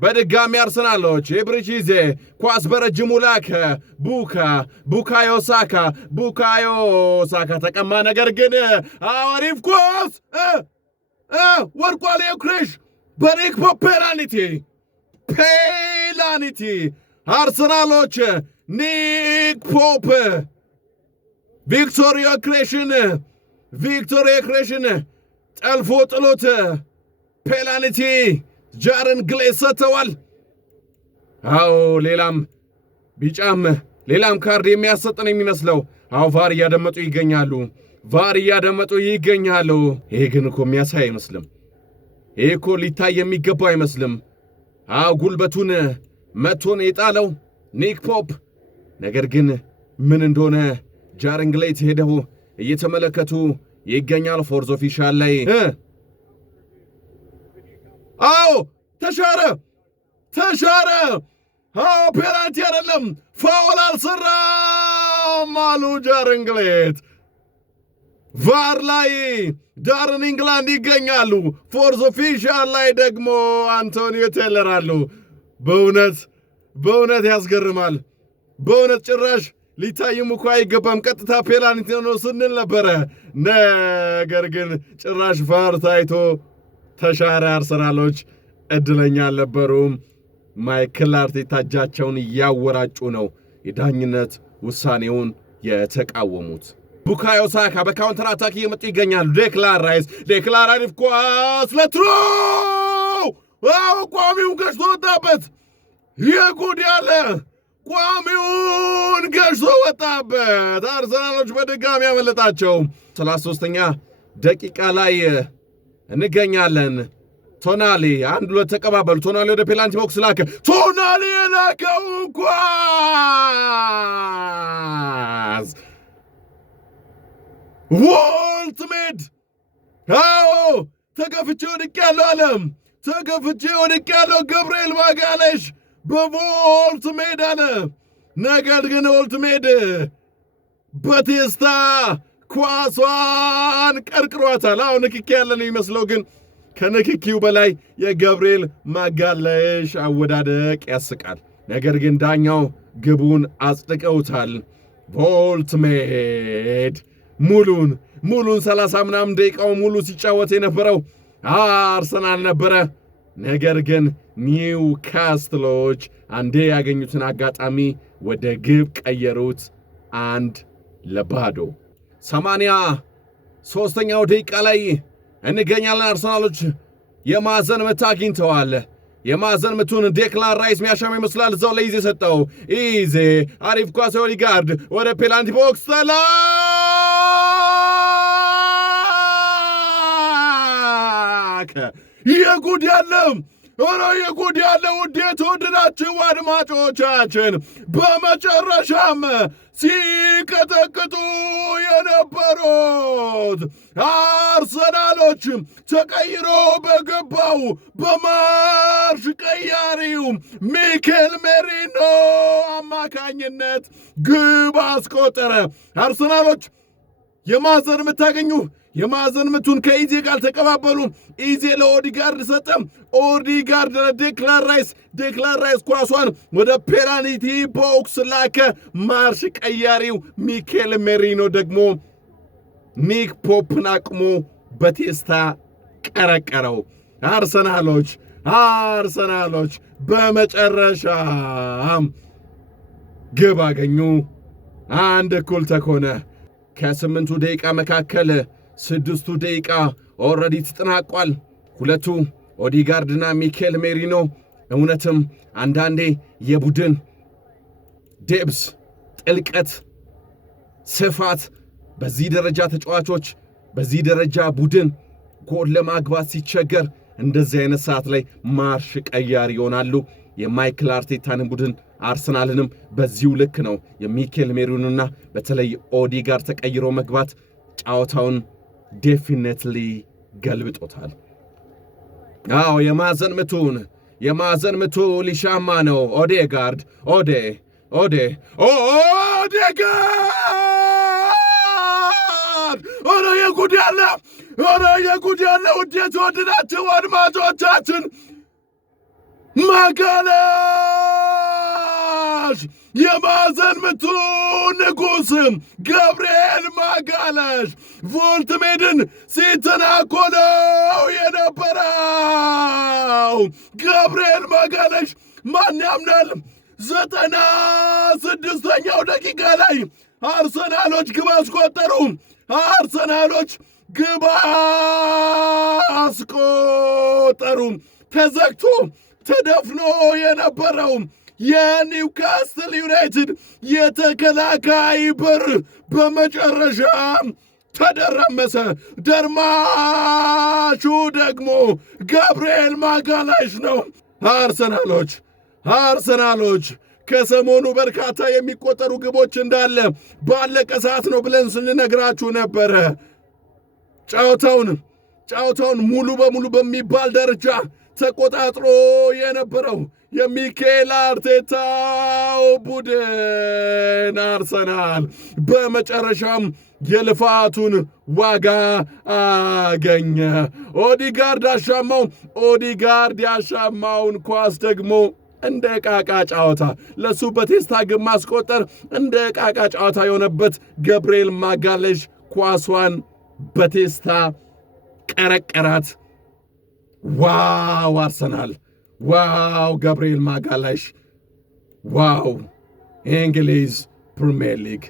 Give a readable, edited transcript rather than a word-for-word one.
በድጋሚ አርሰናሎች የብሪቺዜ ኳስ በረጅሙ ላከ። ቡካዮ ሳካ ተቀማ። ነገር ግን አሪፍ ኳስ ወርቋል። ዮክሬሽ በኒክ ፖፕ ፔናልቲ አርሰናሎች ኒክ ፖፕ ቪክቶር ዮክሬሽን ጠልፎ ጥሎት ፔናልቲ ጃረን ግሌዝ ሰጥተዋል። አዎ ሌላም ቢጫም ሌላም ካርድ የሚያሰጥን የሚመስለው ቫር እያደመጡ ይገኛሉ። ይሄ ግን እኮ የሚያሳይ አይመስልም። ይሄ እኮ ሊታይ የሚገባው አይመስልም። ጉልበቱን መቶን የጣለው ኒክ ፖፕ። ነገር ግን ምን እንደሆነ ጃረን ግሌዝ ሄደው እየተመለከቱ ይገኛል። ፎርዝ ኦፊሻል ላይ ተሻረ። ፔናልቲ አይደለም፣ ፋውል አልሰራም አሉ ጃረን ግሌዝ። ቫር ላይ ዳርን ኢንግላንድ ይገኛሉ። ፎርዝ ኦፊሻል ላይ ደግሞ አንቶኒዮ ቴይለር አሉ። በእውነት ያስገርማል። በእውነት ጭራሽ ሊታይም እኮ አይገባም፣ ቀጥታ ፔናልቲ ነው ስንል ነበረ። ነገር ግን ጭራሽ ቫር ታይቶ ተሻረ። አርሰናሎች ዕድለኛ አልነበሩም። ማይክል አርቴታ እጃቸውን እያወራጩ ነው የዳኝነት ውሳኔውን የተቃወሙት። ቡካዮ ሳካ በካውንተር አታክ እየመጡ ይገኛሉ። ዴክላን ራይስ ኳስ ለትሮ ቋሚውን ገጭቶ ወጣበት። የጉድ ያለ ቋሚውን ገጭቶ ወጣበት። አርሰናሎች በድጋሚ ያመለጣቸው። 33ኛ ደቂቃ ላይ እንገኛለን። ቶናሊ 1-2 ተቀባበሉ። ቶናሊ ወደ ፔናልቲ ቦክስ ላከ። ቶናሊ የላከው ኳስ ወልትሜድ ተገፍቼ ወድቄያለሁ ገብርኤል ማጋሌሽ በቮልትሜድ አለ። ነገር ግን ቮልትሜድ በቴስታ ኳሷን ቀርቅሯታል። ንክኪ ያለን ይመስለው፣ ግን ከንክኪው በላይ የገብርኤል ማጋሌሽ አወዳደቅ ያስቃል። ነገር ግን ዳኛው ግቡን አጽድቀውታል። ቮልትሜድ ሙሉን 30 ምናምን ደቂቃው ሙሉ ሲጫወት የነበረው አርሰናል ነበረ። ነገር ግን ኒውካስትሎች አንዴ ያገኙትን አጋጣሚ ወደ ግብ ቀየሩት። 1-0 83ኛው ደቂቃ ላይ እንገኛለን። አርሰናሎች የማዕዘን ምት አግኝተዋል። የማዕዘን ምቱን ዴክላን ራይስ ሚያሻማ ይመስላል። እዛው ለኢዜ ሰጠው። ኢዜ አሪፍ ኳስ ኦዲጋርድ ወደ ፔናልቲ ቦክስ ተላከ። የጉድ ያለ ውድ የተወደዳችሁ አድማጮቻችን፣ በመጨረሻም ሲቀጠቅጡ የነበሩት አርሰናሎች ተቀይሮ በገባው በማርሽ ቀያሪው ሚኬል ሜሪኖ አማካኝነት ግብ አስቆጠረ። አርሰናሎች የማዕዘን ምታገኙ የማዕዘን ምቱን ከኢዜ ጋር ተቀባበሉ። ኢዜ ለኦዲጋርድ ሰጠ። ኦዲጋርድ ለዴክላን ራይስ ኳሷን ወደ ፔናልቲ ቦክስ ላከ። ማርሽ ቀያሪው ሚኬል ሜሪኖ ደግሞ ኒክ ፖፕን አቅሞ በቴስታ ቀረቀረው። አርሰናሎች በመጨረሻም ግብ አገኙ። 1-1 ተኮነ። ከ8 ደቂቃ መካከል 6 ደቂቃ ኦልሬዲ ተጠናቋል። ሁለቱ ኦዲጋርድና ሚኬል ሜሪኖ እውነትም አንዳንዴ የቡድን ዴብስ ጥልቀት፣ ስፋት በዚህ ደረጃ ተጫዋቾች በዚህ ደረጃ ቡድን ጎል ለማግባት ሲቸገር እንደዚህ አይነት ሰዓት ላይ ማርሽ ቀያሪ ይሆናሉ። የማይክል አርቴታን ቡድን አርሰናልንም በዚሁ ልክ ነው የሚኬል ሜሪኖና በተለይ ኦዲጋርድ ተቀይሮ መግባት ጨዋታውን ዴፊኒትሊ ገልብጦታል። የማዕዘን ምቱ ሊሻማ ነው። ኦዴጋርድ የጉድ ያለ ውድ የተወደዳችሁ አድማጮቻችን ማጋለሽ የማዕዘን ምቱ ንጉሥ ገብርኤል ማጋለሽ ቮልትሜድን ሲተናኮለው የነበረው ገብርኤል ማጋለሽ ማን ያምናል? 96ኛው ደቂቃ ላይ አርሰናሎች ግብ አስቆጠሩ። አርሰናሎች ግብ አስቆጠሩ። ተዘግቶ ተደፍኖ የነበረው የኒውካስትል ዩናይትድ የተከላካይ በር በመጨረሻ ተደረመሰ። ደርማሹ ደግሞ ገብርኤል ማጋላሽ ነው። አርሰናሎች ከሰሞኑ በርካታ የሚቆጠሩ ግቦች እንዳለ ባለቀ ሰዓት ነው ብለን ስንነግራችሁ ነበረ። ጨዋታውን ሙሉ በሙሉ በሚባል ደረጃ ተቆጣጥሮ የነበረው የሚኬል አርቴታው ቡድን አርሰናል በመጨረሻም የልፋቱን ዋጋ አገኘ። ኦዲጋርድ ያሻማውን ኳስ ደግሞ እንደ ዕቃቃ ጨዋታ ለሱ በቴስታ ግብ ማስቆጠር እንደ ዕቃቃ ጨዋታ የሆነበት ገብርኤል ማጋለሽ ኳሷን በቴስታ ቀረቀራት። ዋው አርሰናል! ዋው ገብርኤል ማጋለሽ! ዋው የእንግሊዝ ፕሪሚየር ሊግ!